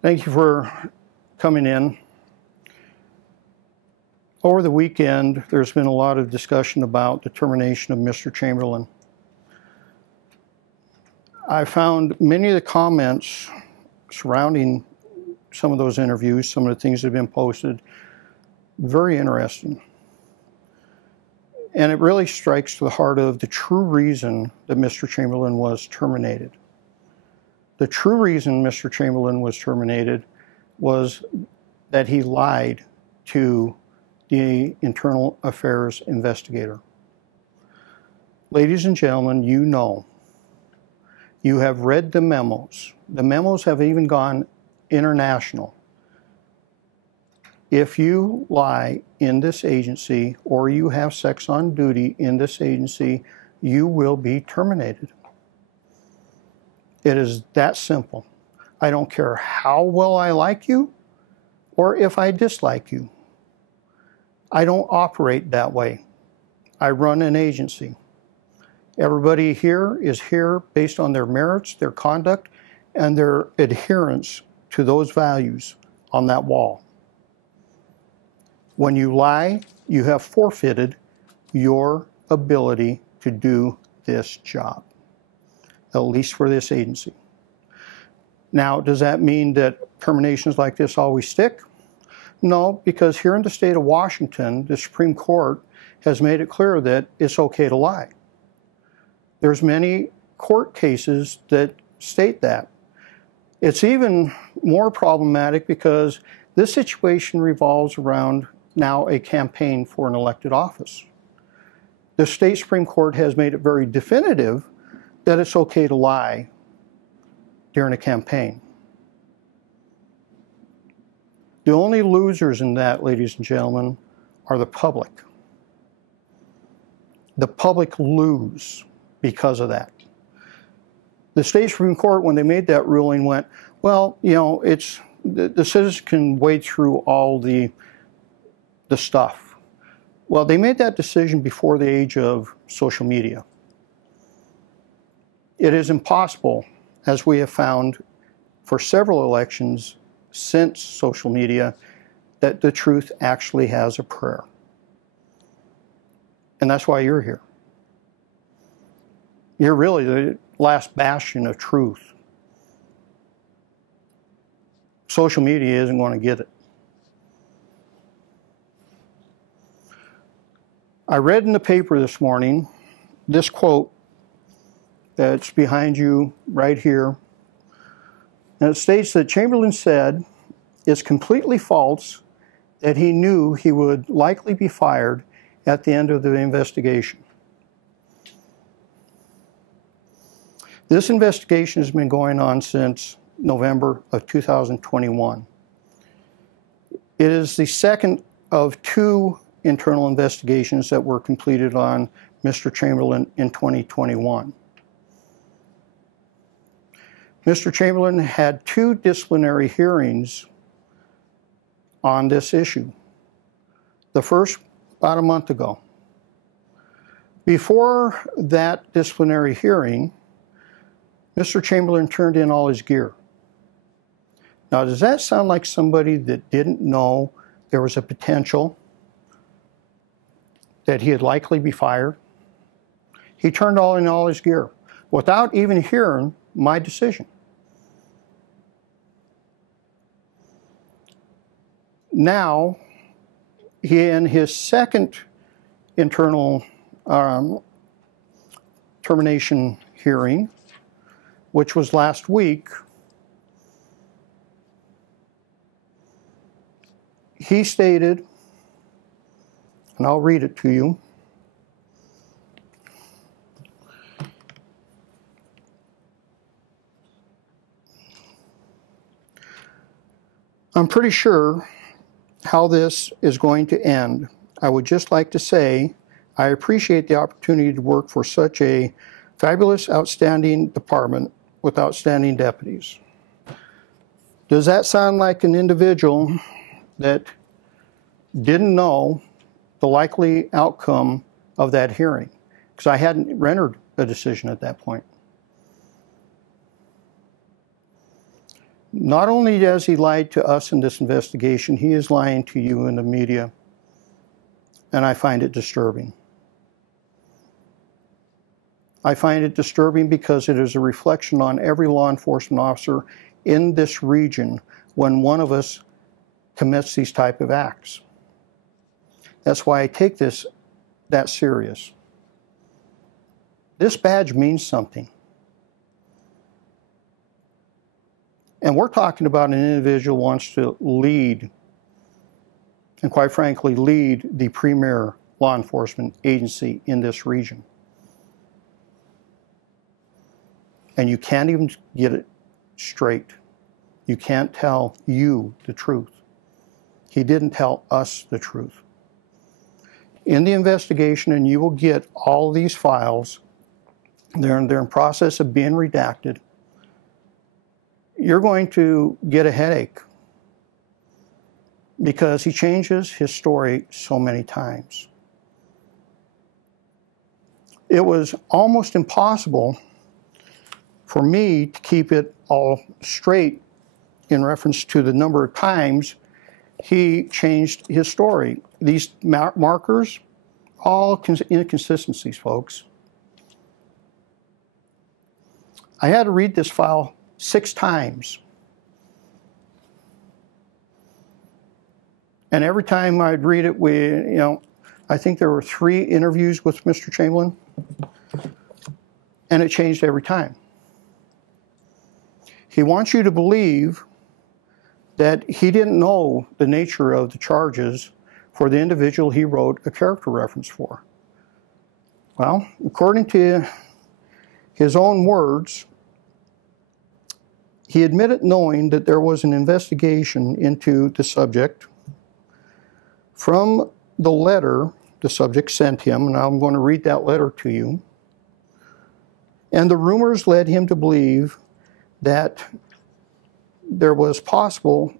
Thank you for coming in. Over the weekend, there's been a lot of discussion about the termination of Mr. Chamberlin. I found many of the comments surrounding some of those interviews, some of the things that have been posted, very interesting. And it really strikes to the heart of the true reason that Mr. Chamberlin was terminated. The true reason Mr. Chamberlin was terminated was that he lied to the Internal Affairs investigator. Ladies and gentlemen, you know, you have read the memos. The memos have even gone international. If you lie in this agency or you have sex on duty in this agency, you will be terminated. It is that simple. I don't care how well I like you or if I dislike you. I don't operate that way. I run an agency. Everybody here is here based on their merits, their conduct, and their adherence to those values on that wall. When you lie, you have forfeited your ability to do this job, at least for this agency. Now, does that mean that terminations like this always stick? No, because here in the state of Washington, the Supreme Court has made it clear that it's okay to lie. There's many court cases that state that. It's even more problematic because this situation revolves around now a campaign for an elected office. The state Supreme Court has made it very definitive that it's okay to lie during a campaign. The only losers in that, ladies and gentlemen, are the public. The public lose because of that. The state Supreme Court, when they made that ruling, went, well, you know, it's the citizens can wade through all the stuff. Well, they made that decision before the age of social media. It is impossible, as we have found for several elections since social media, that the truth actually has a prayer. And that's why you're here. You're really the last bastion of truth. Social media isn't going to get it. I read in the paper this morning this quote that's behind you right here. And it states that Chamberlin said it's completely false that he knew he would likely be fired at the end of the investigation. This investigation has been going on since November of 2021. It is the second of two internal investigations that were completed on Mr. Chamberlin in 2021. Mr. Chamberlin had two disciplinary hearings on this issue. The first about a month ago. Before that disciplinary hearing, Mr. Chamberlin turned in all his gear. Now, does that sound like somebody that didn't know there was a potential that he'd likely be fired? He turned in all his gear without even hearing my decision. Now, in his second internal termination hearing, which was last week, he stated, and I'll read it to you. I'm pretty sure how this is going to end. I would just like to say I appreciate the opportunity to work for such a fabulous, outstanding department with outstanding deputies. Does that sound like an individual that didn't know the likely outcome of that hearing? Because I hadn't rendered a decision at that point. Not only has he lied to us in this investigation, he is lying to you in the media, and I find it disturbing. I find it disturbing because it is a reflection on every law enforcement officer in this region when one of us commits these type of acts. That's why I take this that serious. This badge means something. And we're talking about an individual who wants to lead, and quite frankly, lead the premier law enforcement agency in this region. And you can't even get it straight. You can't tell you the truth. He didn't tell us the truth. In the investigation, and you will get all these files, they're in process of being redacted, you're going to get a headache because he changes his story so many times. It was almost impossible for me to keep it all straight in reference to the number of times he changed his story. These markers, all inconsistencies, folks. I had to read this file 6 times. And every time I'd read it, I think there were 3 interviews with Mr. Chamberlin, and it changed every time. He wants you to believe that he didn't know the nature of the charges for the individual he wrote a character reference for. Well, according to his own words, he admitted knowing that there was an investigation into the subject from the letter the subject sent him, and I'm going to read that letter to you. And the rumors led him to believe that there was possible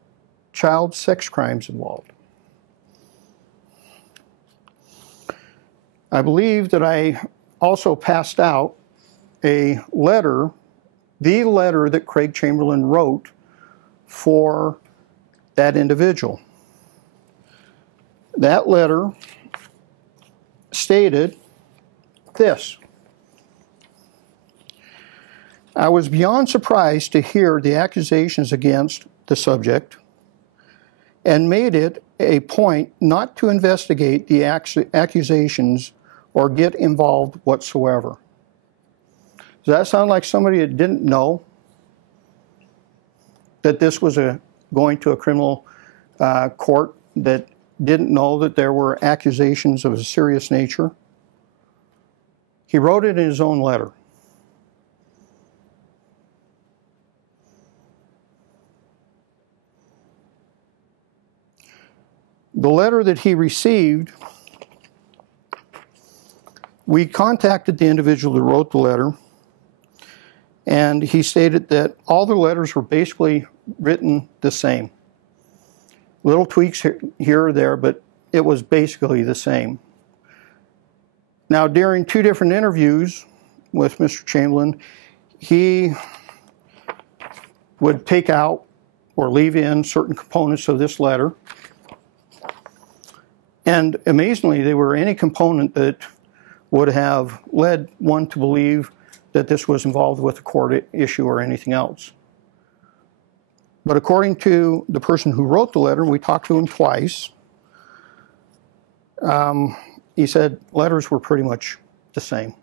child sex crimes involved. I believe that I also passed out a letter, the letter that Craig Chamberlin wrote for that individual. That letter stated this: I was beyond surprised to hear the accusations against the subject and made it a point not to investigate the accusations or get involved whatsoever. Does that sound like somebody that didn't know that this was going to a criminal court, that didn't know that there were accusations of a serious nature? He wrote it in his own letter. The letter that he received, we contacted the individual who wrote the letter, and he stated that all the letters were basically written the same. Little tweaks here or there, but it was basically the same. Now, during 2 different interviews with Mr. Chamberlin, he would take out or leave in certain components of this letter. And amazingly, they were any component that would have led one to believe that this was involved with a court issue or anything else. But according to the person who wrote the letter, we talked to him twice, he said letters were pretty much the same.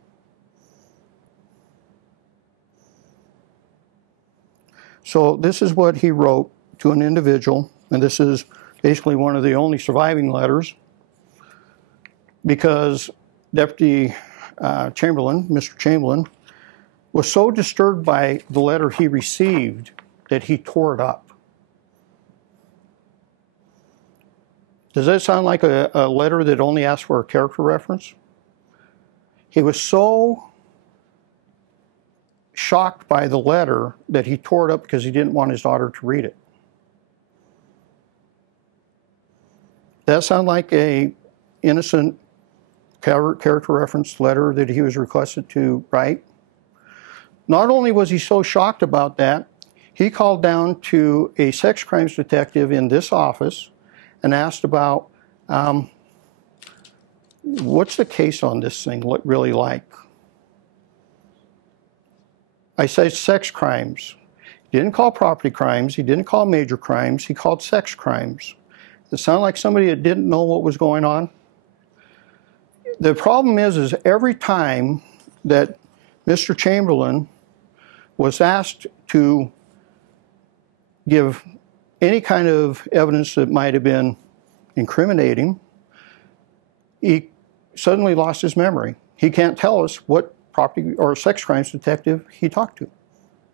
So this is what he wrote to an individual, and this is basically one of the only surviving letters, because Deputy Chamberlin, Mr. Chamberlin, was so disturbed by the letter he received that he tore it up. Does that sound like a letter that only asked for a character reference? He was so shocked by the letter that he tore it up because he didn't want his daughter to read it. Does that sound like a innocent character reference letter that he was requested to write? Not only was he so shocked about that, He called down to a sex crimes detective in this office and asked about, what's the case on this thing really like? I said sex crimes. He didn't call property crimes. He didn't call major crimes. He called sex crimes. It sounded like somebody that didn't know what was going on. The problem is every time that Mr. Chamberlin was asked to give any kind of evidence that might have been incriminating, he suddenly lost his memory. He can't tell us what property or sex crimes detective he talked to.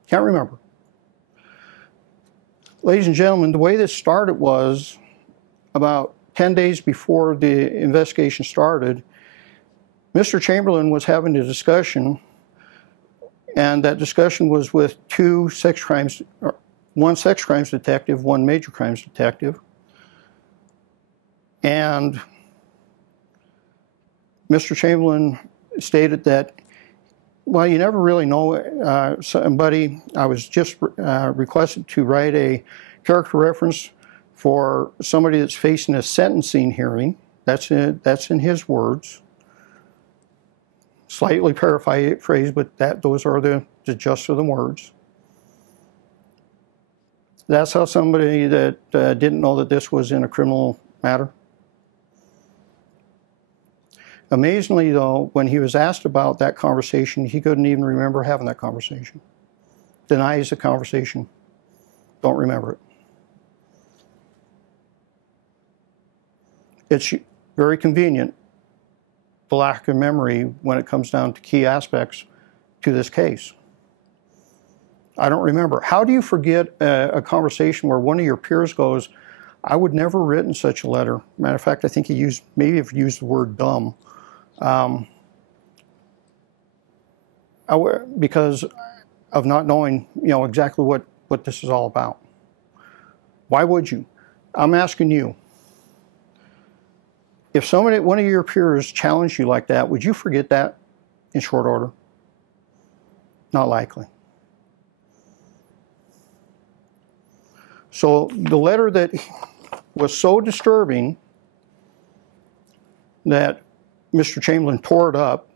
Can't remember. Ladies and gentlemen, the way this started was about 10 days before the investigation started, Mr. Chamberlin was having a discussion, and that discussion was with one sex crimes detective, one major crimes detective. And Mr. Chamberlin stated that, well, you never really know somebody. I was just requested to write a character reference for somebody that's facing a sentencing hearing. That's in his words. Slightly paraphrased, but those are the gist of the words. That's how somebody that didn't know that this was in a criminal matter. Amazingly, though, when he was asked about that conversation, he couldn't even remember having that conversation. Denies the conversation. Don't remember it. It's very convenient, the lack of memory when it comes down to key aspects to this case. I don't remember. How do you forget a conversation where one of your peers goes, I would never have written such a letter? Matter of fact, I think he used the word dumb. Because of not knowing, exactly what this is all about. Why would you? I'm asking you. If one of your peers challenged you like that, would you forget that in short order? Not likely. So the letter that was so disturbing that Mr. Chamberlin tore it up,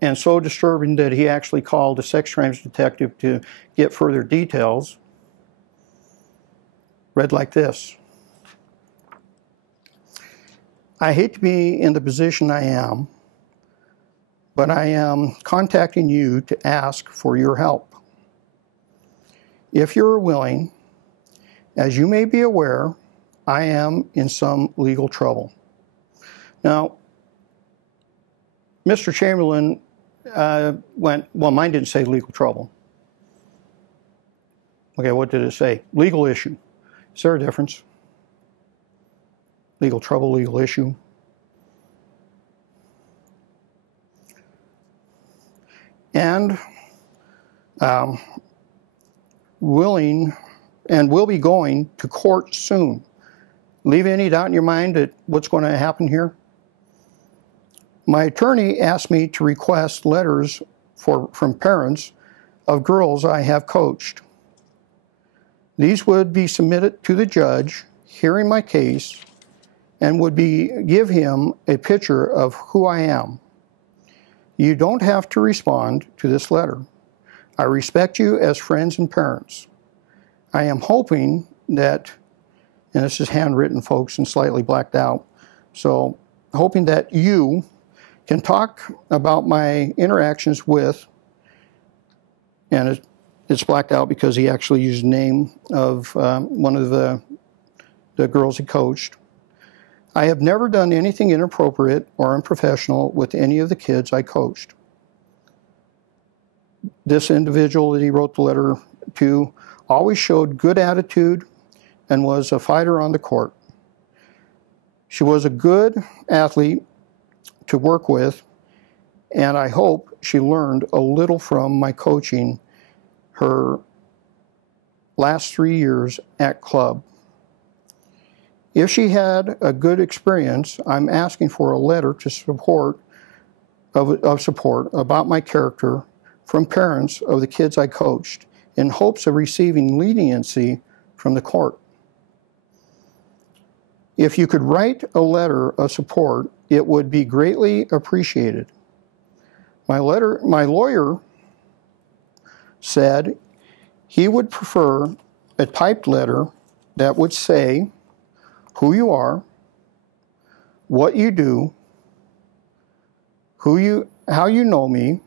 and so disturbing that he actually called a sex crimes detective to get further details, read like this. I hate to be in the position I am, but I am contacting you to ask for your help. If you're willing, as you may be aware, I am in some legal trouble. Now, Mr. Chamberlin well, mine didn't say legal trouble. Okay, what did it say? Legal issue. Is there a difference? Legal trouble, legal issue. And willing and will be going to court soon. Leave any doubt in your mind at what's going to happen here? My attorney asked me to request letters from parents of girls I have coached. These would be submitted to the judge hearing my case and would give him a picture of who I am. You don't have to respond to this letter. I respect you as friends and parents. I am hoping that, and this is handwritten, folks, and slightly blacked out, so hoping that you can talk about my interactions with, and it's blacked out because he actually used the name of one of the girls he coached. I have never done anything inappropriate or unprofessional with any of the kids I coached. This individual that he wrote the letter to always showed good attitude and was a fighter on the court. She was a good athlete to work with, and I hope she learned a little from my coaching her last 3 years at club. If she had a good experience, I'm asking for a letter of support about my character from parents of the kids I coached in hopes of receiving leniency from the court. If you could write a letter of support, it would be greatly appreciated. My lawyer said he would prefer a typed letter that would say who you are, what you do, how you know me,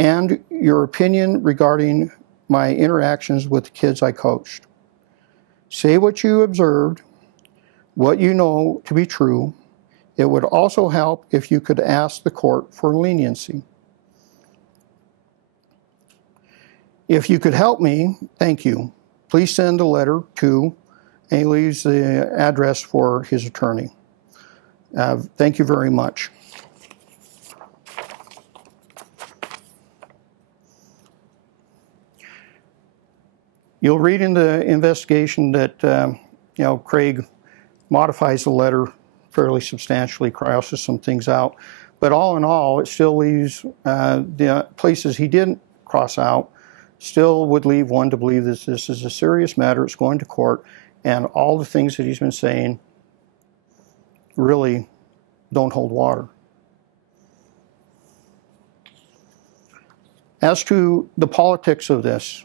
and your opinion regarding my interactions with the kids I coached. Say what you observed, what you know to be true. It would also help if you could ask the court for leniency. If you could help me, thank you. Please send a letter to, and he leaves the address for his attorney. Thank you very much. You'll read in the investigation that Craig modifies the letter fairly substantially, crosses some things out, but all in all, it still leaves the places he didn't cross out. Still would leave one to believe that this is a serious matter. It's going to court, and all the things that he's been saying really don't hold water. As to the politics of this,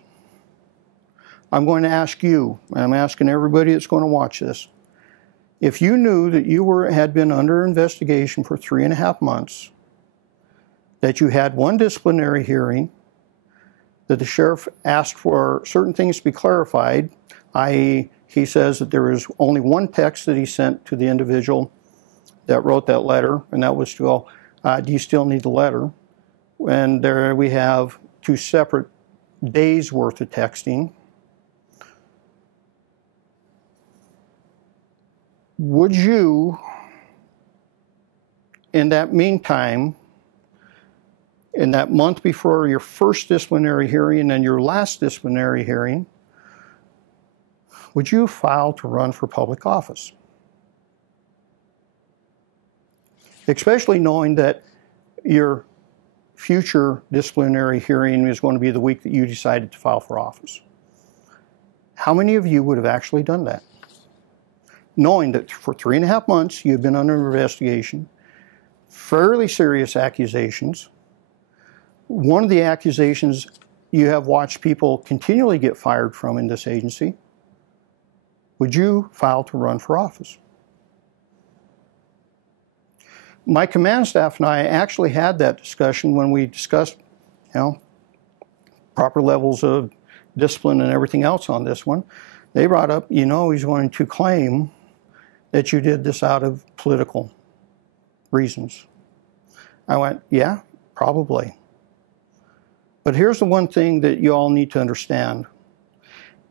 I'm going to ask you, and I'm asking everybody that's going to watch this, if you knew that you had been under investigation for 3.5 months, that you had one disciplinary hearing, that the sheriff asked for certain things to be clarified, i.e., he says that there is only one text that he sent to the individual that wrote that letter, and that was to go, do you still need the letter? And there we have 2 separate days worth of texting. Would you, in that meantime, in that month before your first disciplinary hearing and your last disciplinary hearing, would you file to run for public office? Especially knowing that your future disciplinary hearing is going to be the week that you decided to file for office. How many of you would have actually done that? Knowing that for 3.5 months you've been under investigation, fairly serious accusations. One of the accusations you have watched people continually get fired from in this agency. Would you file to run for office? My command staff and I actually had that discussion when we discussed, proper levels of discipline and everything else on this one. They brought up, he's going to claim that you did this out of political reasons. I went, yeah, probably. But here's the one thing that you all need to understand.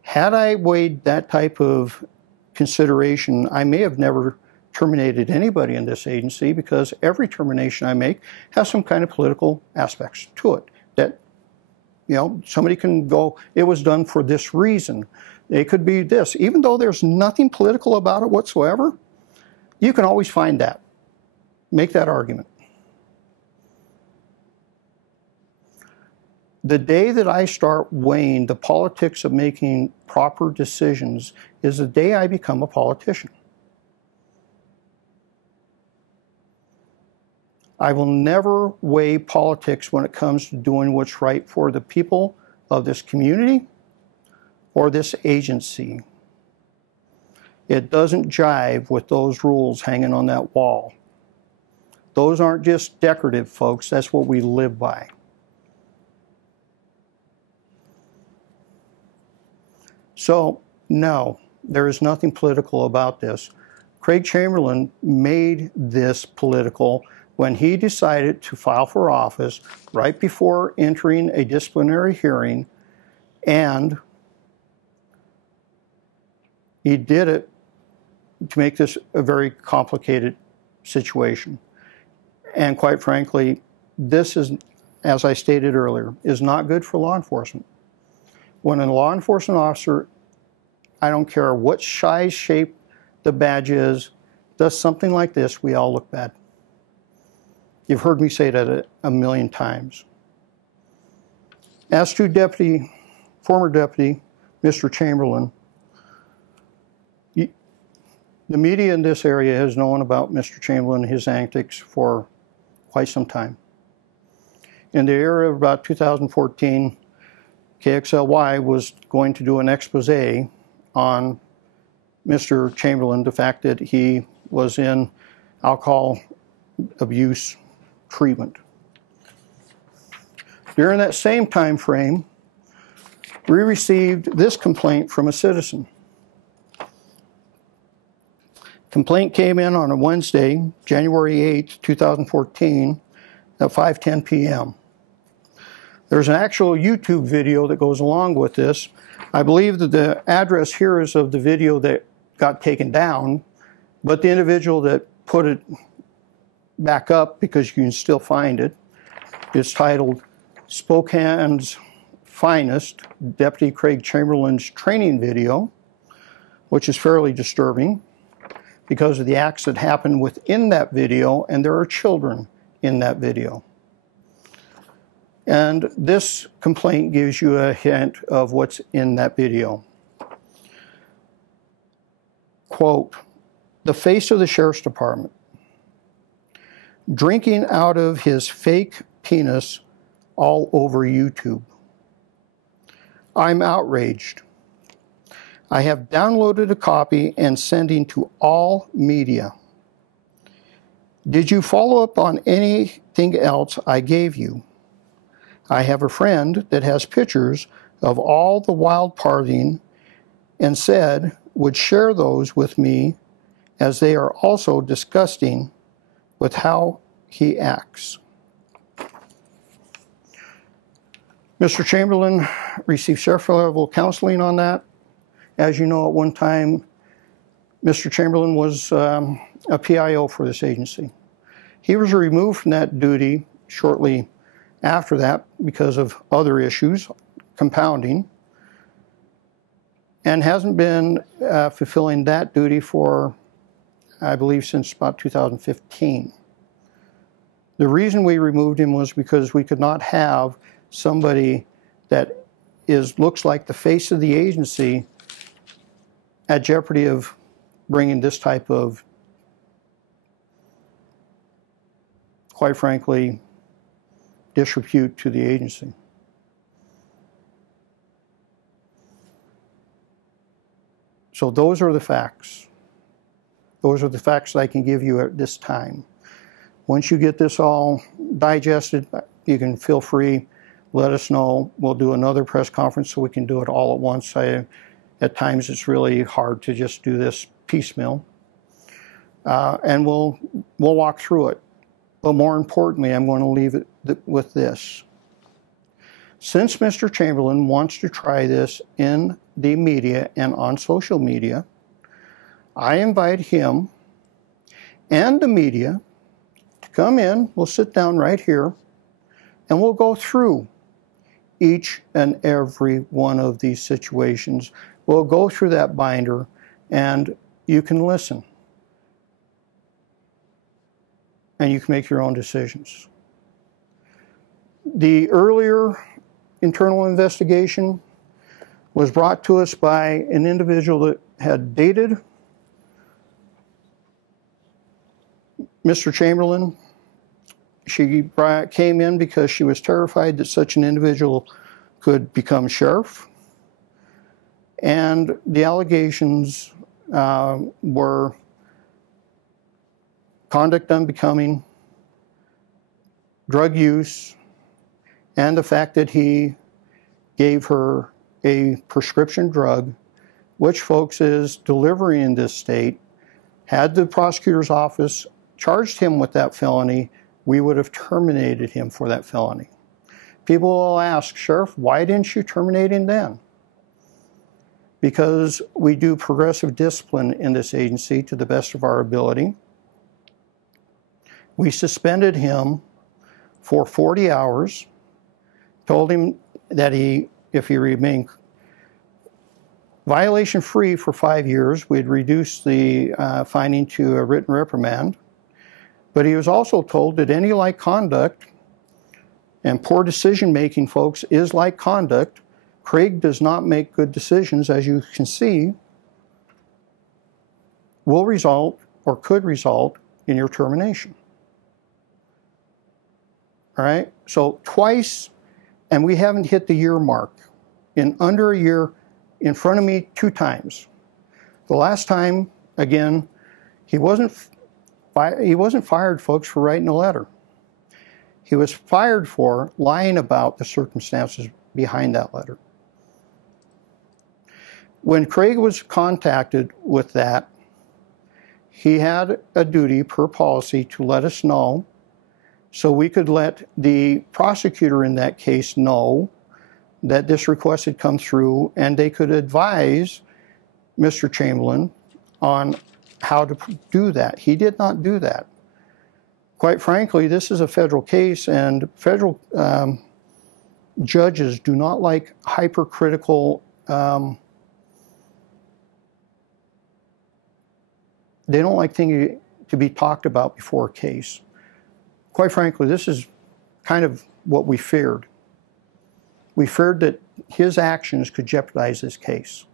Had I weighed that type of consideration, I may have never terminated anybody in this agency, because every termination I make has some kind of political aspects to it. That, somebody can go, it was done for this reason. It could be this. Even though there's nothing political about it whatsoever, you can always find that. Make that argument. The day that I start weighing the politics of making proper decisions is the day I become a politician. I will never weigh politics when it comes to doing what's right for the people of this community or this agency. It doesn't jive with those rules hanging on that wall. Those aren't just decorative, folks. That's what we live by. So, no, there is nothing political about this. Craig Chamberlin made this political when he decided to file for office right before entering a disciplinary hearing, and he did it to make this a very complicated situation. And quite frankly, this is, as I stated earlier, is not good for law enforcement. When a law enforcement officer, I don't care what size, shape the badge is, does something like this, we all look bad. You've heard me say that a million times. As to former deputy, Mr. Chamberlin, the media in this area has known about Mr. Chamberlin and his antics for quite some time. In the era of about 2014, KXLY was going to do an expose on Mr. Chamberlin, the fact that he was in alcohol abuse treatment. During that same time frame, we received this complaint from a citizen. Complaint came in on a Wednesday, January 8th, 2014, at 5:10 p.m. There's an actual YouTube video that goes along with this. I believe that the address here is of the video that got taken down, but the individual that put it back up, because you can still find it, is titled Spokane's Finest, Deputy Craig Chamberlin's training video, which is fairly disturbing because of the acts that happened within that video, and there are children in that video. And this complaint gives you a hint of what's in that video. Quote, "The face of the Sheriff's Department, drinking out of his fake penis all over YouTube. I'm outraged. I have downloaded a copy and sending to all media. Did you follow up on anything else I gave you? I have a friend that has pictures of all the wild partying and said would share those with me, as they are also disgusting with how he acts." Mr. Chamberlin received sheriff-level counseling on that. As you know, at one time, Mr. Chamberlin was a PIO for this agency. He was removed from that duty shortly after that because of other issues, compounding, and hasn't been fulfilling that duty for, I believe, since about 2015. The reason we removed him was because we could not have somebody that looks like the face of the agency at jeopardy of bringing this type of, quite frankly, disrepute to the agency. So those are the facts. Those are the facts I can give you at this time. Once you get this all digested, you can feel free, let us know. We'll do another press conference so we can do it all at once. At times it's really hard to just do this piecemeal. And we'll walk through it. But more importantly, I'm going to leave it with this. Since Mr. Chamberlin wants to try this in the media and on social media, I invite him and the media to come in. We'll sit down right here and we'll go through each and every one of these situations. We'll go through that binder and you can listen. And you can make your own decisions. The earlier internal investigation was brought to us by an individual that had dated Mr. Chamberlin. She came in because she was terrified that such an individual could become sheriff. And the allegations were conduct unbecoming, drug use, and the fact that he gave her a prescription drug, which, folks, is delivery in this state. Had the prosecutor's office charged him with that felony, we would have terminated him for that felony. People will ask, Sheriff, why didn't you terminate him then? Because we do progressive discipline in this agency to the best of our ability. We suspended him for 40 hours, told him that if he remained violation-free for 5 years, we'd reduce the finding to a written reprimand. But he was also told that any like conduct And poor decision making, folks, is like conduct. Craig does not make good decisions, as you can see, will result or could result in your termination. All right, so twice, and we haven't hit the year mark. In under a year, in front of me 2 times. The last time, again, he wasn't fired, folks, for writing a letter. He was fired for lying about the circumstances behind that letter. When Craig was contacted with that, he had a duty per policy to let us know, so we could let the prosecutor in that case know that this request had come through, and they could advise Mr. Chamberlin on how to do that. He did not do that. Quite frankly, this is a federal case, and federal judges do not like hypercritical. They don't like things to be talked about before a case. Quite frankly, this is kind of what we feared. We feared that his actions could jeopardize this case.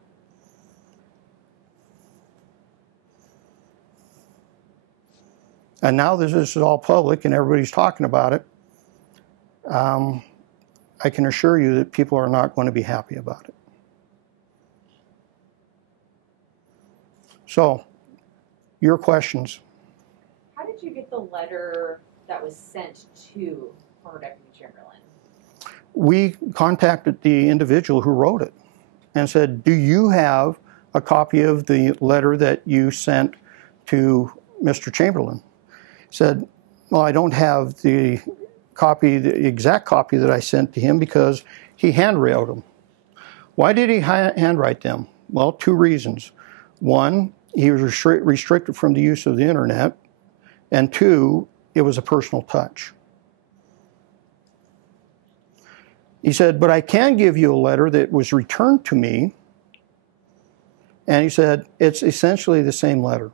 And now this is all public and everybody's talking about it. I can assure you that people are not going to be happy about it. So, your questions. How did you get the letter that was sent to former Deputy Chamberlain? We contacted the individual who wrote it and said, do you have a copy of the letter that you sent to Mr. Chamberlain? He said, well, I don't have the copy, the exact copy that I sent to him because he handwrote them. Why did he handwrite them? Well, 2 reasons. 1, he was restricted from the use of the internet, and 2, it was a personal touch. He said, but I can give you a letter that was returned to me, and he said, it's essentially the same letter.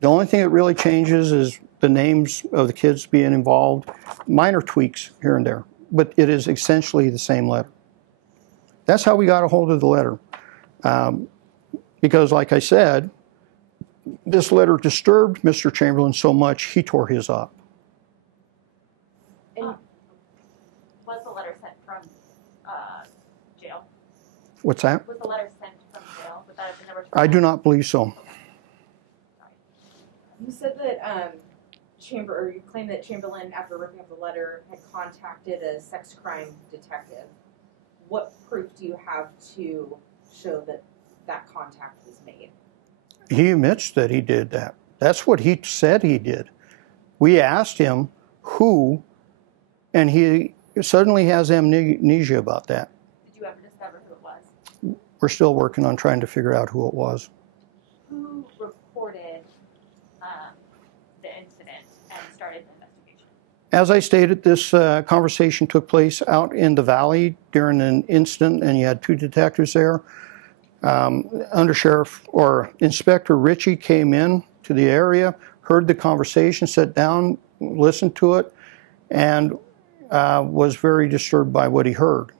The only thing that really changes is the names of the kids being involved, minor tweaks here and there, but it is essentially the same letter. That's how we got a hold of the letter. Because like I said, this letter disturbed Mr. Chamberlin so much, he tore his up. And was the letter sent from jail? What's that? Was the letter sent from jail? Would that have been the original? I do not believe so. You said that you claimed that Chamberlain, after ripping up the letter, had contacted a sex crime detective. What proof do you have to show that that contact was made? He admits that he did that. That's what he said he did. We asked him who, and he suddenly has amnesia about that. Did you ever discover who it was? We're still working on trying to figure out who it was. Who reported the incident and started the investigation? As I stated, this conversation took place out in the valley during an incident, and you had 2 detectives there. Undersheriff or Inspector Ritchie came in to the area, heard the conversation, sat down, listened to it, and was very disturbed by what he heard.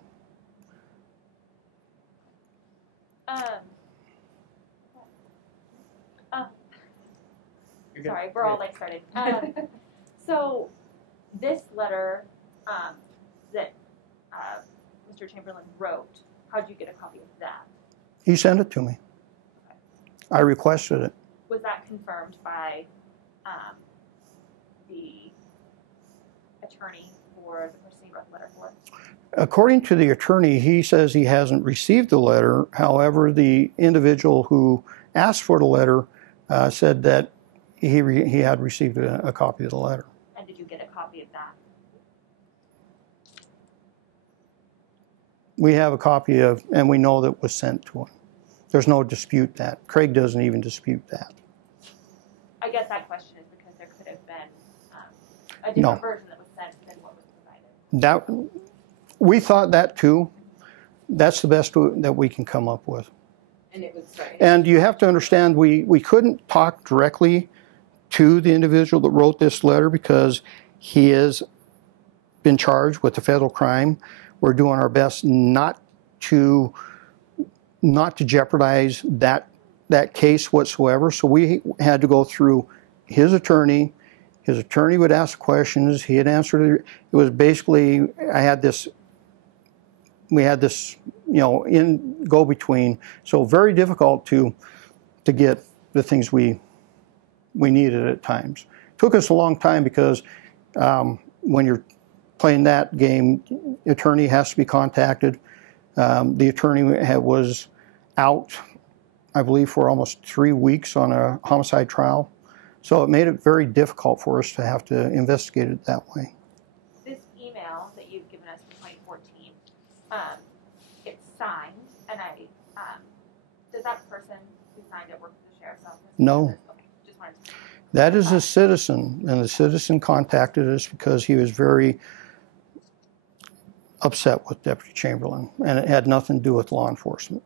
Sorry, we're all like started. So this letter that Mr. Chamberlain wrote, how'd you get a copy of that? He sent it to me. Okay. I requested it. Was that confirmed by the attorney for the person he wrote the letter for? According to the attorney, he says he hasn't received the letter. However, the individual who asked for the letter said that he had received a copy of the letter. And did you get a copy of that? We have a copy of, and we know that it was sent to him. There's no dispute that. Craig doesn't even dispute that. I guess that question is because there could have been a different version that was sent than what was provided. We thought that too. That's the best that we can come up with. And it was right. And you have to understand, we couldn't talk directly to the individual that wrote this letter because he is been charged with a federal crime. We're doing our best not to jeopardize that case whatsoever. So we had to go through his attorney. His attorney would ask questions. He had answered it. It was basically, we had this, in go-between. So very difficult to get the things we needed at times. Took us a long time because when you're playing that game, the attorney has to be contacted. The attorney was out, I believe, for almost 3 weeks on a homicide trial. So it made it very difficult for us to have to investigate it that way. This email that you've given us in 2014, it's signed, and does that person who signed it work for the sheriff's office? No. Okay, just wanted to. That is a citizen, and the citizen contacted us because he was very upset with Deputy Chamberlin, and it had nothing to do with law enforcement.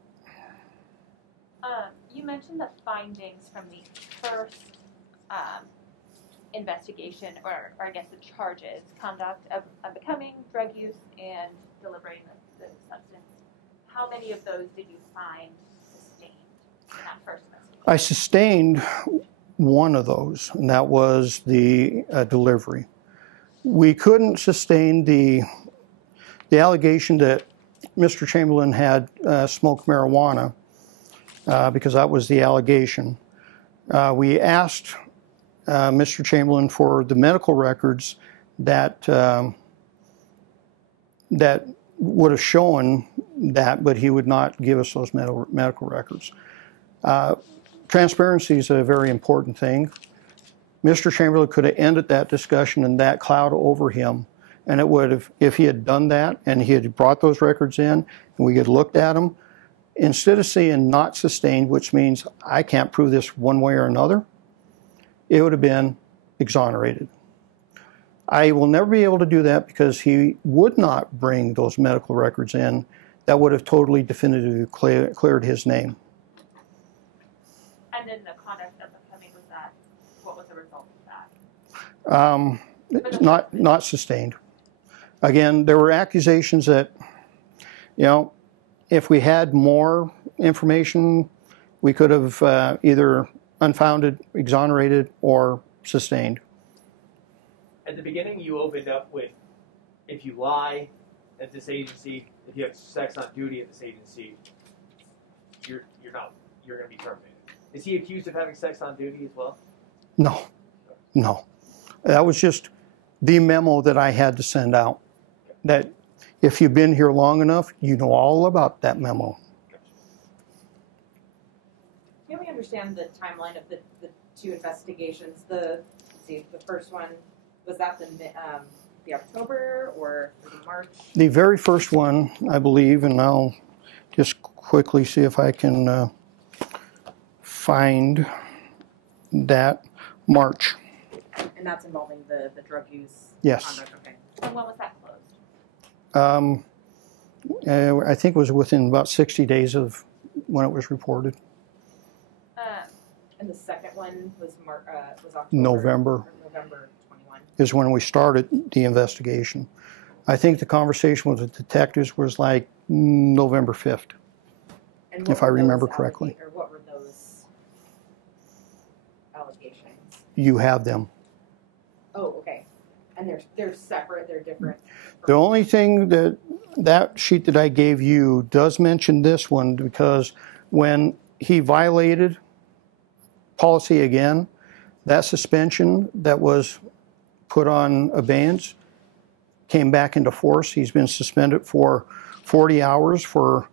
You mentioned the findings from the first investigation, or I guess the charges, conduct of unbecoming, drug use, and deliberating the substance. How many of those did you find sustained in that first investigation? I sustained one of those, and that was the delivery. We couldn't sustain the allegation that Mr. Chamberlin had smoked marijuana because that was the allegation. We asked Mr. Chamberlin for the medical records that would have shown that, but he would not give us those medical records. Transparency is a very important thing. Mr. Chamberlain could have ended that discussion and that cloud over him, and it would have, if he had done that and he had brought those records in and we had looked at them, instead of saying not sustained, which means I can't prove this one way or another, it would have been exonerated. I will never be able to do that because he would not bring those medical records in. That would have totally definitively cleared his name. And then the conduct of becoming, was that, what was the result of that? Not sustained. Again, there were accusations that, if we had more information, we could have either unfounded, exonerated, or sustained. At the beginning, you opened up with, if you lie at this agency, if you have sex on duty at this agency, you're going to be terminated. Is he accused of having sex on duty as well? No. That was just the memo that I had to send out. That if you've been here long enough, you know all about that memo. Can we understand the timeline of the two investigations? The first one, was that the October or the March? The very first one, I believe, and I'll just quickly see if I can find that, March. And that's involving the drug use? Yes. Conduct, okay. And when was that closed? I think it was within about 60 days of when it was reported. And the second one was October? November. November 21. Is when we started the investigation. I think the conversation with the detectives was like November 5th, if I remember correctly. Or what were those allegations? You have them. Oh, okay. And they're separate, they're different? The only thing that sheet that I gave you does mention this one, because when he violated policy again, that suspension that was put on abeyance came back into force. He's been suspended for 40 hours for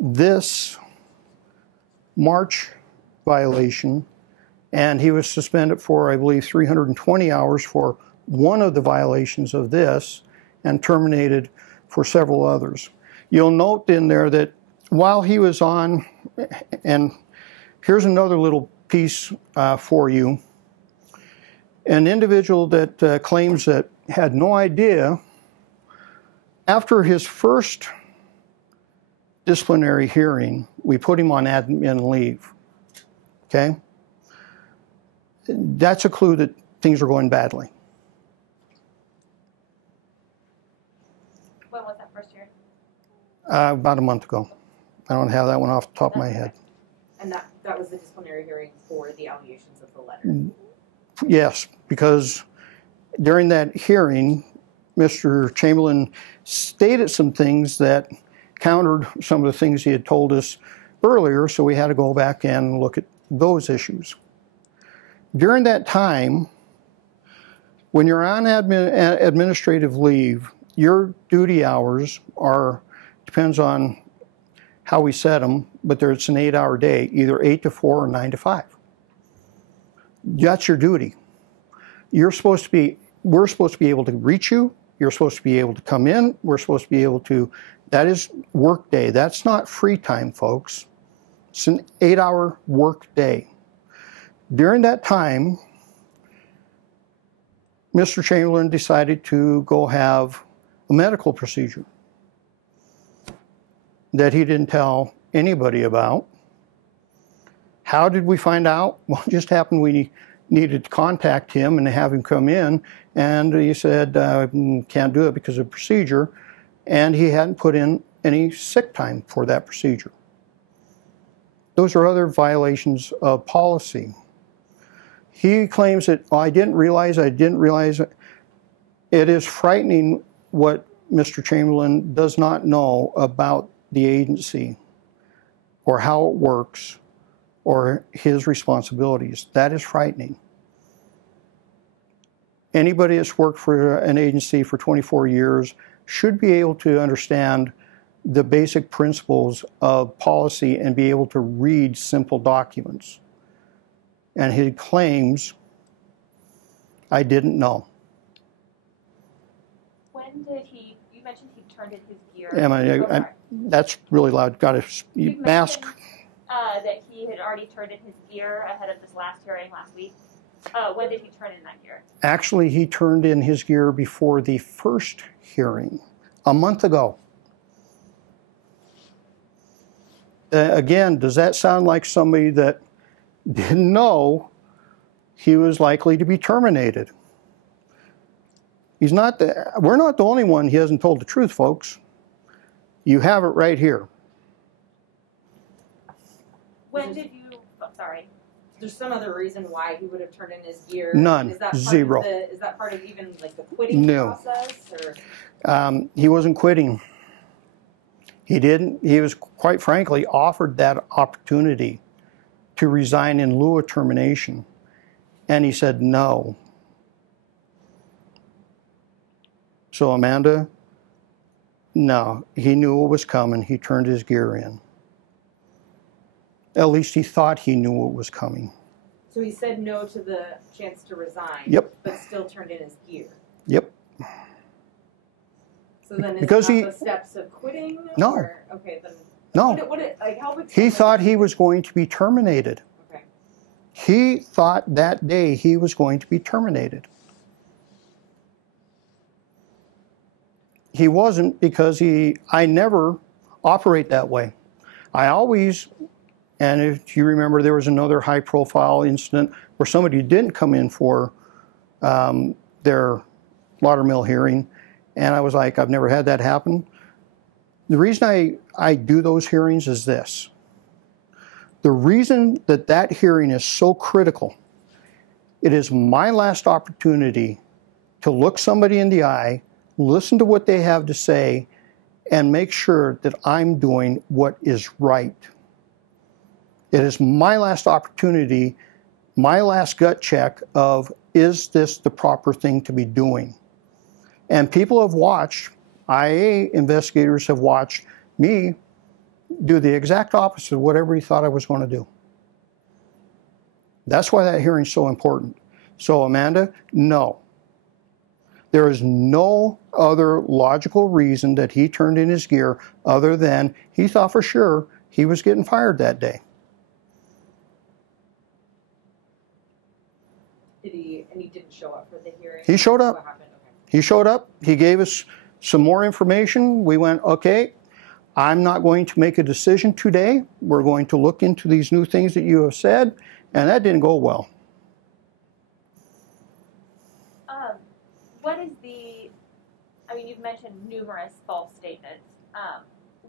this March violation, and he was suspended for, I believe, 320 hours for one of the violations of this, and terminated for several others. You'll note in there that while he was on, and here's another little piece for you, an individual that claims that had no idea, after his first disciplinary hearing, we put him on admin leave, okay? That's a clue that things are going badly. About a month ago. I don't have that one off the top of my head. And that was the disciplinary hearing for the allegations of the letter? Yes, because during that hearing, Mr. Chamberlin stated some things that countered some of the things he had told us earlier, so we had to go back and look at those issues. During that time, when you're on administrative leave, your duty hours depends on how we set them, but it's an 8-hour day, either 8 to 4 or 9 to 5. That's your duty. We're supposed to be able to reach you. You're supposed to be able to come in. We're supposed to be able to, that is work day. That's not free time, folks. It's an 8-hour work day. During that time, Mr. Chamberlin decided to go have a medical procedure that he didn't tell anybody about. How did we find out? Well, it just happened we needed to contact him and have him come in, and he said, can't do it because of the procedure, and he hadn't put in any sick time for that procedure. Those are other violations of policy. He claims that, oh, I didn't realize. It is frightening what Mr. Chamberlin does not know about the agency or how it works or his responsibilities. That is frightening. Anybody that's worked for an agency for 24 years should be able to understand the basic principles of policy and be able to read simple documents. And he claims, I didn't know. When did you mentioned he turned in his gear. That's really loud. Got to mask. That he had already turned in his gear ahead of this last hearing last week. When did he turn in that gear? Actually, he turned in his gear before the first hearing, a month ago. Again, does that sound like somebody that didn't know he was likely to be terminated? We're not the only one he hasn't told the truth, folks. You have it right here. When did you, sorry. There's some other reason why he would have turned in his gear? None. Is that Zero. Is that part of even like the quitting process? Or? He wasn't quitting. He was quite frankly offered that opportunity to resign in lieu of termination. And he said no. So Amanda, no, he knew what was coming. He turned his gear in. At least he thought he knew what was coming. So he said no to the chance to resign, yep, but still turned in his gear. Yep. So then is because it not the steps of quitting? No. Or, okay, then. No. He thought he was going to be terminated. Okay. He thought that day he was going to be terminated. He wasn't, because I never operate that way. I always, and if you remember, there was another high-profile incident where somebody didn't come in for their laudermill hearing, and I was like, I've never had that happen. The reason I do those hearings is this. The reason that hearing is so critical, it is my last opportunity to look somebody in the eye, listen to what they have to say, and make sure that I'm doing what is right. It is my last opportunity, my last gut check of, is this the proper thing to be doing? And people have watched, IA investigators have watched me do the exact opposite of what everybody thought I was going to do. That's why that hearing is so important. So Amanda, no. There is no other logical reason that he turned in his gear other than he thought for sure he was getting fired that day. And he didn't show up for the hearing? He showed up. What happened? Okay. He showed up. He gave us some more information. We went, okay, I'm not going to make a decision today. We're going to look into these new things that you have said, and that didn't go well. What is you've mentioned numerous false statements.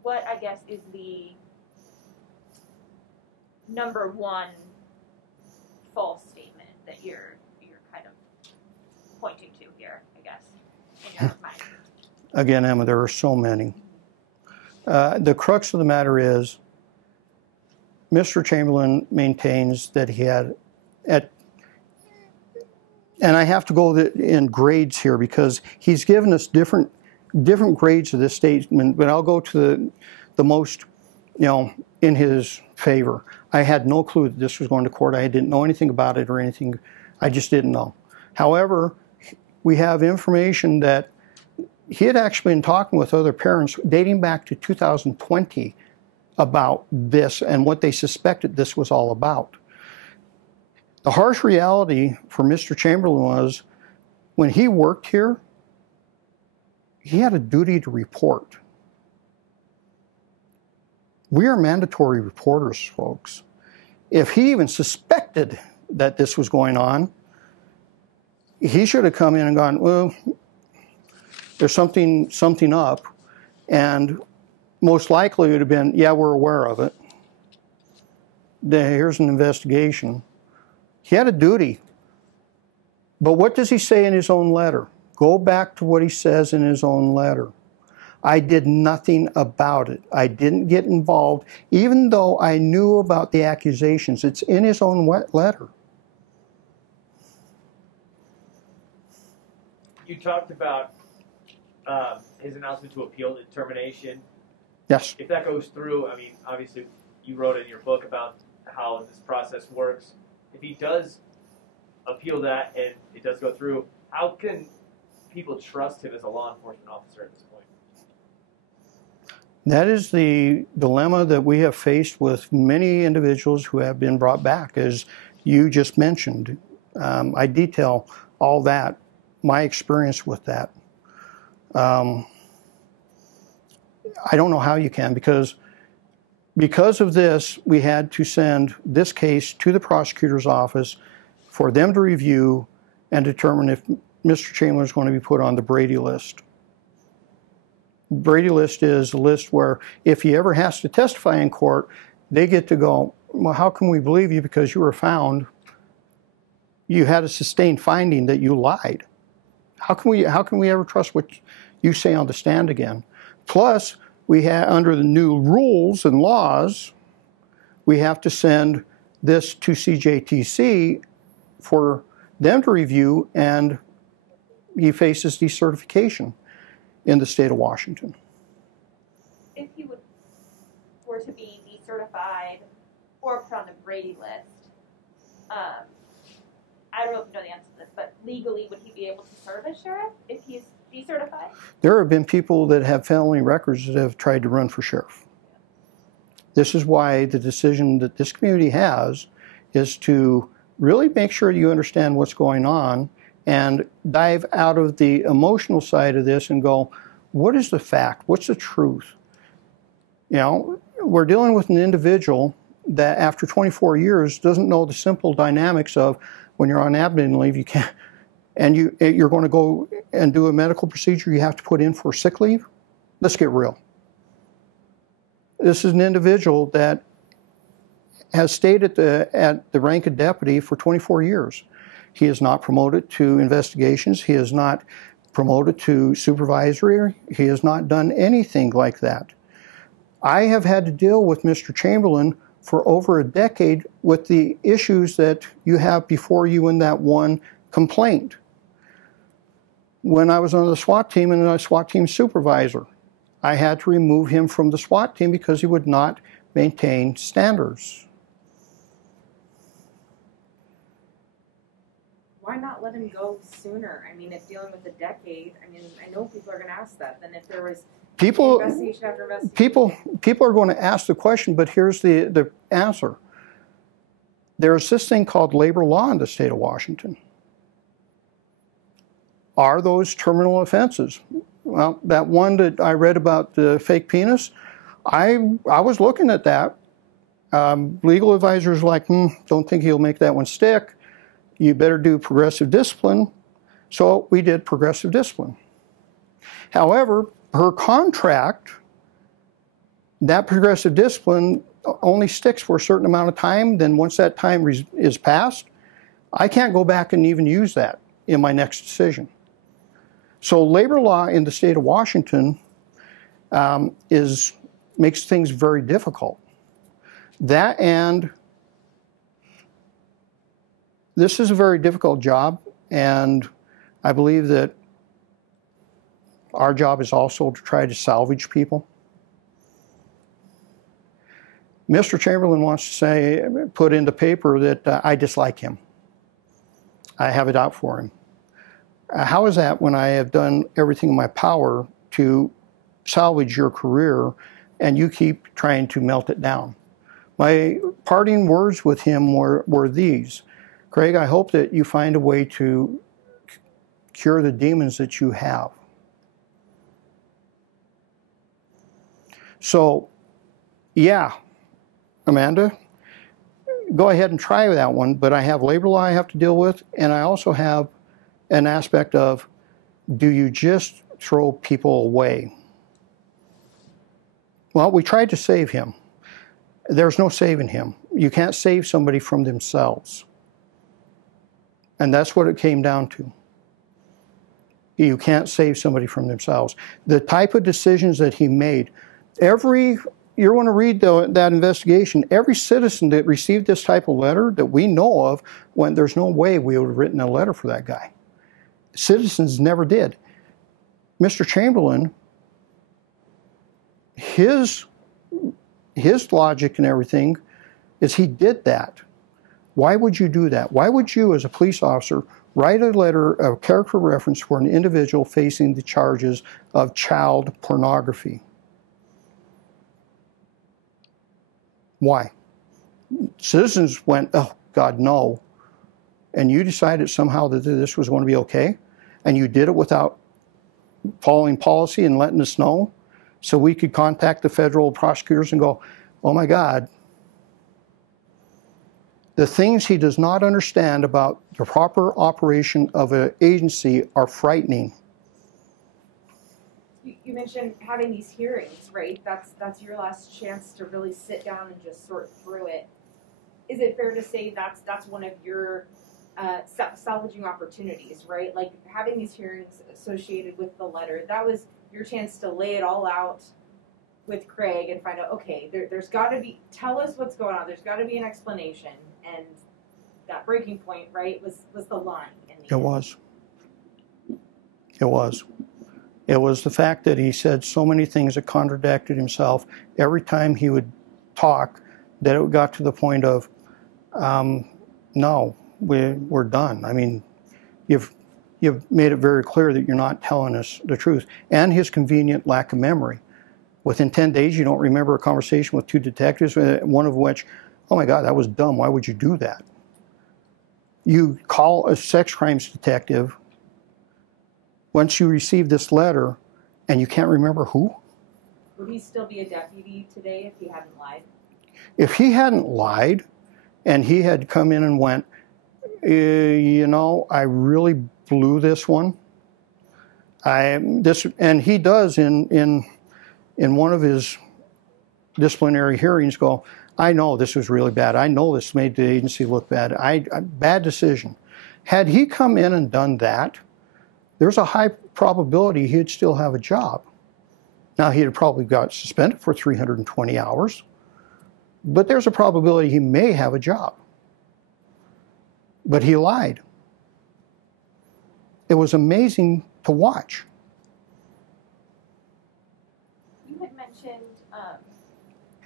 what I guess is the number one false statement that you're kind of pointing to here, I guess, in your mind? Again, Emma, there are so many. The crux of the matter is Mr. Chamberlin maintains that he had, and I have to go in grades here because he's given us different grades of this statement, but I'll go to the most, in his favor. I had no clue that this was going to court. I didn't know anything about it or anything. I just didn't know. However, we have information that he had actually been talking with other parents dating back to 2020 about this and what they suspected this was all about. The harsh reality for Mr. Chamberlin was when he worked here, he had a duty to report. We are mandatory reporters, folks. If he even suspected that this was going on, he should have come in and gone, well, there's something up, and most likely it would have been, yeah, we're aware of it. Here's an investigation. He had a duty. But what does he say in his own letter? Go back to what he says in his own letter. I did nothing about it. I didn't get involved, even though I knew about the accusations. It's in his own letter. You talked about his announcement to appeal the termination. Yes. If that goes through, I mean, obviously you wrote in your book about how this process works. If he does appeal that and it does go through, how can people trust him as a law enforcement officer at this point? That is the dilemma that we have faced with many individuals who have been brought back, as you just mentioned. I detail all that, my experience with that. I don't know how you can, because of this, we had to send this case to the prosecutor's office for them to review and determine if Mr. Chamberlin is going to be put on the Brady list. Brady list is a list where if he ever has to testify in court, they get to go, well, how can we believe you because you were found, you had a sustained finding that you lied. How can we ever trust what you say on the stand again? Plus, we have, under the new rules and laws, we have to send this to CJTC for them to review, and he faces decertification in the state of Washington. If he were to be decertified or put on the Brady list, I don't know if you know the answer to this, but legally, would he be able to serve as sheriff if he's decertified? There have been people that have felony records that have tried to run for sheriff. This is why the decision that this community has is to really make sure you understand what's going on and dive out of the emotional side of this and go, what is the fact? What's the truth? We're dealing with an individual that after 24 years doesn't know the simple dynamics of when you're on absence leave, you can't, and you're going to go and do a medical procedure you have to put in for sick leave. Let's get real. This is an individual that has stayed at the rank of deputy for 24 years. He is not promoted to investigations. He is not promoted to supervisory. He has not done anything like that. I have had to deal with Mr. Chamberlin for over a decade with the issues that you have before you in that one complaint. When I was on the SWAT team and a SWAT team supervisor, I had to remove him from the SWAT team because he would not maintain standards. Why not let him go sooner? I mean, if dealing with a decade, I mean, I know people are going to ask that. Then if there was investigation after investigation. People are going to ask the question, but here's the answer. There's this thing called labor law in the state of Washington. Are those terminal offenses? Well, that one that I read about the fake penis, I was looking at that. Legal advisors like, don't think he'll make that one stick. You better do progressive discipline. So we did progressive discipline. However, her contract that progressive discipline only sticks for a certain amount of time. Then once that time is passed, I can't go back and even use that in my next decision. So labor law in the state of Washington makes things very difficult. That, and this is a very difficult job, and I believe that our job is also to try to salvage people. Mr. Chamberlin wants to say, put in the paper that I dislike him. I have it out for him. How is that when I have done everything in my power to salvage your career and you keep trying to melt it down? My parting words with him were these: Craig, I hope that you find a way to cure the demons that you have. So, yeah, Amanda, go ahead and try that one, but I have labor law I have to deal with, and I also have an aspect of, do you just throw people away? Well, we tried to save him. There's no saving him. You can't save somebody from themselves. And that's what it came down to. You can't save somebody from themselves. The type of decisions that he made, you want to read that investigation, every citizen that received this type of letter that we know of, when there's no way we would have written a letter for that guy. Citizens never did. Mr. Chamberlin, his logic and everything is he did that. Why would you do that? Why would you, as a police officer, write a letter of character reference for an individual facing the charges of child pornography? Why? Citizens went, oh, God, no. And you decided somehow that this was going to be okay, and you did it without following policy and letting us know, so we could contact the federal prosecutors and go, oh my God, the things he does not understand about the proper operation of an agency are frightening. You mentioned having these hearings, right? That's your last chance to really sit down and just sort through it. Is it fair to say that's one of your salvaging opportunities, right? Like having these hearings associated with the letter, that was your chance to lay it all out with Craig and find out, okay, there's got to be, tell us what's going on. There's got to be an explanation. And that breaking point, right, was the line. It was. It was. It was the fact that he said so many things that contradicted himself every time he would talk, that it got to the point of, no, we're done. I mean, you've made it very clear that you're not telling us the truth. And his convenient lack of memory. Within 10 days, you don't remember a conversation with two detectives, one of which, oh my God, that was dumb. Why would you do that? You call a sex crimes detective once you receive this letter and you can't remember who? Would he still be a deputy today if he hadn't lied? If he hadn't lied and he had come in and went, you know, I really blew this one. And he does in one of his disciplinary hearings go, I know this was really bad. I know this made the agency look bad. Bad decision. Had he come in and done that, there's a high probability he'd still have a job. Now, he'd have probably got suspended for 320 hours, but there's a probability he may have a job. But he lied. It was amazing to watch. You had mentioned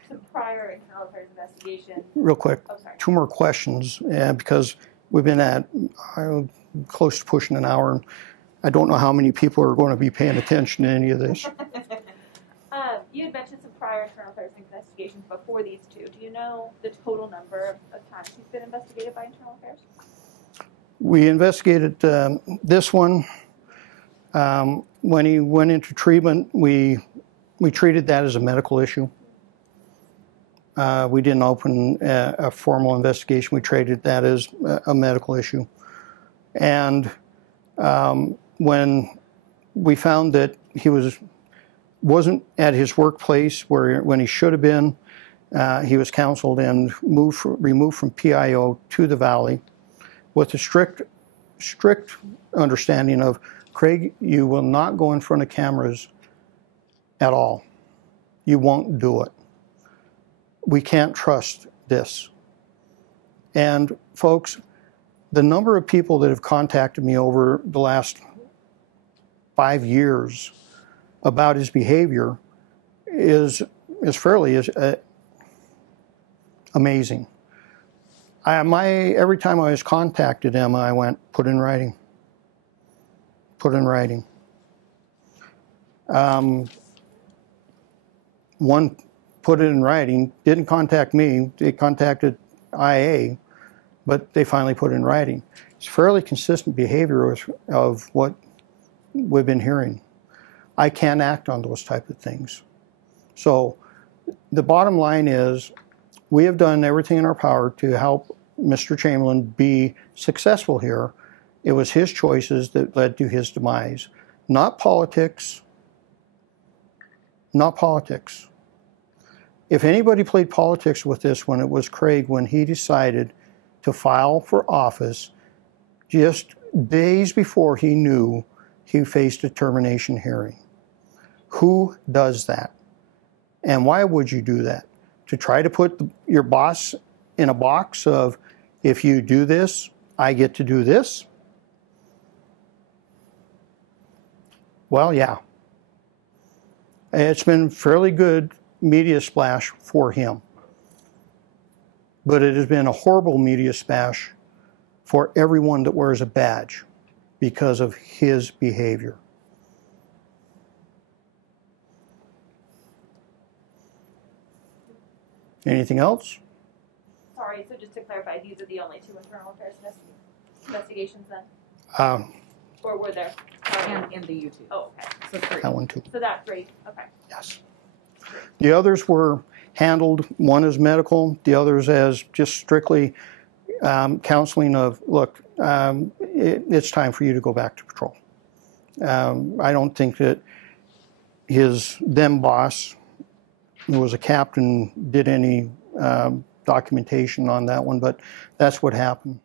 some prior internal affairs investigation. Real quick, oh, sorry. 2 more questions, because we've been at close to pushing an hour. I don't know how many people are going to be paying attention to any of this. You had mentioned some prior internal affairs investigations before these two. Do you know the total number of times he's been investigated by internal affairs? We investigated this one. When he went into treatment, we treated that as a medical issue. We didn't open a formal investigation. We treated that as a medical issue. And when we found that he was wasn't at his workplace when he should have been. He was counseled and removed from PIO to the Valley with a strict understanding of, Craig, you will not go in front of cameras at all. You won't do it. We can't trust this. And folks, the number of people that have contacted me over the last 5 years about his behavior is fairly amazing. Every time I was contacted him, I went, put in writing. Put in writing. One put it in writing, didn't contact me, they contacted IA, but they finally put it in writing. It's fairly consistent behavior of what we've been hearing. I can't act on those type of things. So the bottom line is, we have done everything in our power to help Mr. Chamberlin be successful here. It was his choices that led to his demise. Not politics. Not politics. If anybody played politics with this when it was Craig, when he decided to file for office, just days before he knew he faced a termination hearing. Who does that? And why would you do that? To try to put your boss in a box of, if you do this, I get to do this? Well, yeah. It's been fairly good media splash for him. But it has been a horrible media splash for everyone that wears a badge because of his behavior. Anything else? Sorry, so just to clarify, these are the only two internal affairs investigations then? Or were there? And the YouTube. Oh, okay. So 3. That one too. So that's 3. Okay. Yes. The others were handled, one as medical, the others as just strictly counseling of, look, it's time for you to go back to patrol. I don't think that his then boss, who was a captain, did any documentation on that one, but that's what happened.